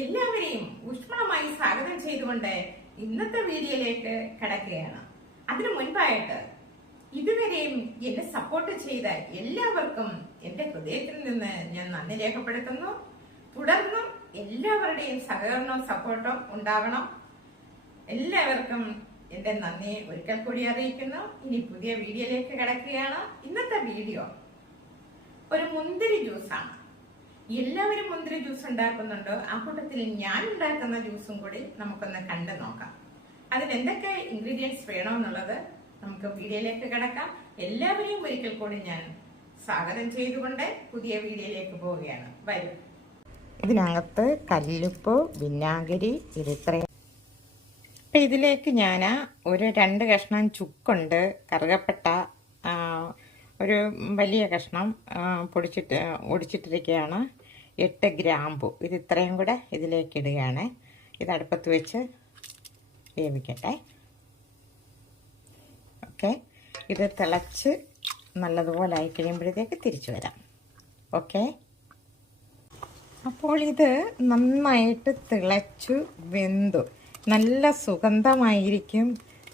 എല്ലാവരെയും ഊഷ്മളമായി സ്വാഗതം ചെയ്തുകൊണ്ട് ഇന്നത്തെ വീഡിയോയിലേക്ക് കടക്കുകയാണ്. അതിനു മുൻപായിട്ട് ഇതുവരെയും എന്നെ സപ്പോർട്ട് ചെയ്ത എല്ലാവർക്കും എന്റെ ഹൃദയത്തിൽ നിന്ന് ഞാൻ നന്ദി രേഖപ്പെടുത്തുന്നു. തുടർന്നും എല്ലാവരുടെയും സഹകരണവും സപ്പോർട്ടും ഉണ്ടാവണം. എല്ലാവർക്കും എന്റെ നന്ദി ഒരിക്കൽ കൂടി അറിയിക്കുന്നു. ഇനി പുതിയ വീഡിയോയിലേക്ക് കടക്കുകയാണ്. ഇന്നത്തെ വീഡിയോ ഒരു മുന്തിരി ജ്യൂസാണ്. എല്ലാവരും മുന്തിരി ജ്യൂസ് ഉണ്ടാക്കുന്നുണ്ട്. ആ കൂട്ടത്തിൽ ഞാൻ ഉണ്ടാക്കുന്ന ജ്യൂസും കൂടി നമുക്കൊന്ന് കണ്ടു നോക്കാം. അതിന് എന്തൊക്കെ ഇൻഗ്രീഡിയൻസ് വേണമെന്നുള്ളത് നമുക്ക് വീഡിയോയിലേക്ക് കിടക്കാം. എല്ലാവരെയും ഒരിക്കൽ കൂടി ഞാൻ സ്വാഗതം ചെയ്തുകൊണ്ട് പുതിയ വീഡിയോയിലേക്ക് പോവുകയാണ്. വരും. ഇതിനകത്ത് കല്ലുപ്പ്, വിനാഗിരി, ഇത്രയും. അപ്പം ഇതിലേക്ക് ഞാൻ ഒരു 2 കഷ്ണം ചുക്കുണ്ട്, കറുകപ്പട്ട ഒരു വലിയ കഷ്ണം ഒടിച്ചിട്ടിരിക്കുകയാണ്, 8 ഗ്രാമ്പു. ഇത് ഇത്രയും കൂടെ ഇതിലേക്ക് ഇടുകയാണ്. ഇത് അടുപ്പത്ത് വെച്ച് വേവിക്കട്ടെ. ഓക്കെ, ഇത് തിളച്ച് നല്ലതുപോലെ ആയി കഴിയുമ്പോഴത്തേക്ക് തിരിച്ചു വരാം. ഓക്കെ, അപ്പോൾ ഇത് നന്നായിട്ട് തിളച്ചു വെന്തു. നല്ല സുഗന്ധമായിരിക്കും,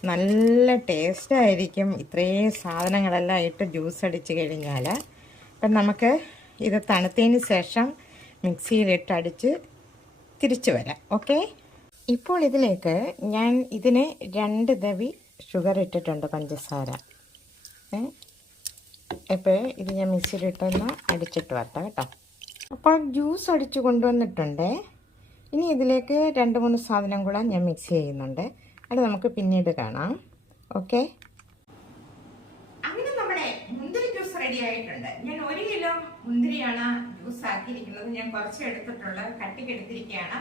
നല്ല ടേസ്റ്റായിരിക്കും ഇത്രയും സാധനങ്ങളെല്ലാം ഇട്ട് ജ്യൂസ് അടിച്ച് കഴിഞ്ഞാൽ. അപ്പം നമുക്ക് ഇത് തണുത്തതിന് ശേഷം മിക്സിയിലിട്ട് അടിച്ച് തിരിച്ചു വരാം. ഓക്കെ, ഇപ്പോൾ ഇതിലേക്ക് ഞാൻ 2 തവി ഷുഗർ ഇട്ടിട്ടുണ്ട്, പഞ്ചസാര. ഇപ്പോൾ ഇത് ഞാൻ മിക്സിയിലിട്ടൊന്ന് അടിച്ചിട്ട് വരട്ടെ കേട്ടോ. അപ്പോൾ ജ്യൂസ് അടിച്ച് കൊണ്ടുവന്നിട്ടുണ്ട്. ഇനി ഇതിലേക്ക് 2-3 സാധനം കൂടെ ഞാൻ മിക്സ് ചെയ്യുന്നുണ്ട്. അത് നമുക്ക് പിന്നീട് കാണാം. ഓക്കെ, അങ്ങനെ നമ്മുടെ മുന്തിരി ജ്യൂസ് റെഡി ആയിട്ടുണ്ട്. ഞാൻ 1 കിലോ മുന്തിരിയാണ് ജ്യൂസ് ആക്കിയിരിക്കുന്നത്. ഞാൻ കുറച്ച് എടുത്തിട്ടുള്ള കട്ടിക്ക് എടുത്തിരിക്കുകയാണ്.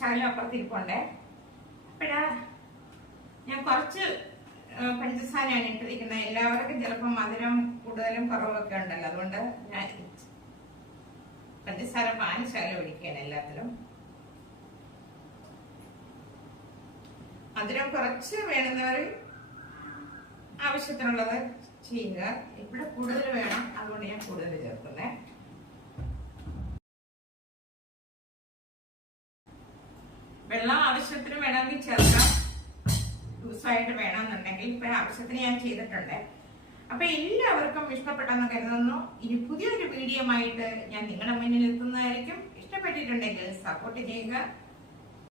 ശകലം അപ്പുറത്തിരിപ്പുണ്ട്. അപ്പോഴാ ഞാൻ കുറച്ച് പഞ്ചസാരയാണ് ഇട്ടിരിക്കുന്നത്. എല്ലാവർക്കും ചിലപ്പോൾ മധുരം കൂടുതലും കുറവൊക്കെ ഉണ്ടല്ലോ, അതുകൊണ്ട് ഞാൻ പഞ്ചസാര ശകലം ഒഴിക്കുകയാണ് എല്ലാത്തിലും. മധുരം കുറച്ച് വേണമെന്നവർ ആവശ്യത്തിനുള്ളത് ചെയ്യുക. ഇവിടെ കൂടുതൽ വേണം, അതുകൊണ്ട് ഞാൻ കൂടുതൽ ചേർക്കുന്നേ. വെള്ളം ആവശ്യത്തിന് വേണമെങ്കിൽ ചേർക്കാം, ജ്യൂസായിട്ട് വേണമെന്നുണ്ടെങ്കിൽ. ഇപ്പൊ ആവശ്യത്തിന് ഞാൻ ചെയ്തിട്ടുണ്ട്. അപ്പൊ എല്ലാവർക്കും ഇഷ്ടപ്പെട്ടെന്ന് കരുതുന്നു. ഇനി പുതിയൊരു വീഡിയോ ആയിട്ട് ഞാൻ നിങ്ങളുടെ മുന്നിൽ എത്തുന്നതായിരിക്കും. ഇഷ്ടപ്പെട്ടിട്ടുണ്ടെങ്കിൽ സപ്പോർട്ട് ചെയ്യുക.